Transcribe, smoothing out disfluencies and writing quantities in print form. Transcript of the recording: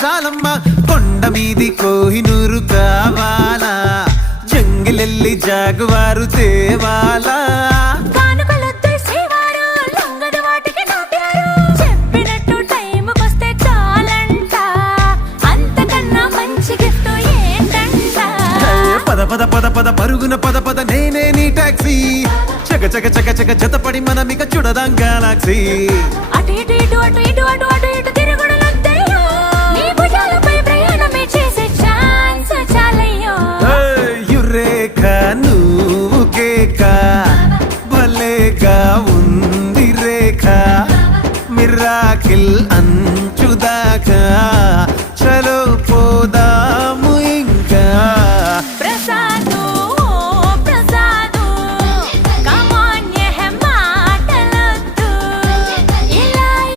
చాలమ్మా కొండ మీది కోహినూరు కావాలా జంగిలెల్లి జాగువారు తేవాలా పద పద పద పరుగున పద పద నేనే నీ టాక్సీ చక చక చక చక జతపడి మనమిక చూడదాం గెలాక్సీ అటు ఇటు ఇటు అటు ఇటు అటు అటు ఇటు తిరుగుడులొద్దయ్యో నీ భుజాలపై ప్రయాణమే చేసే ఛాన్స్ చాలయ్యో యురేఖ నువ్వు కేక భలేగా ఉంది రేఖ మిరాకిల్ అంచుదాకా చలో పోదా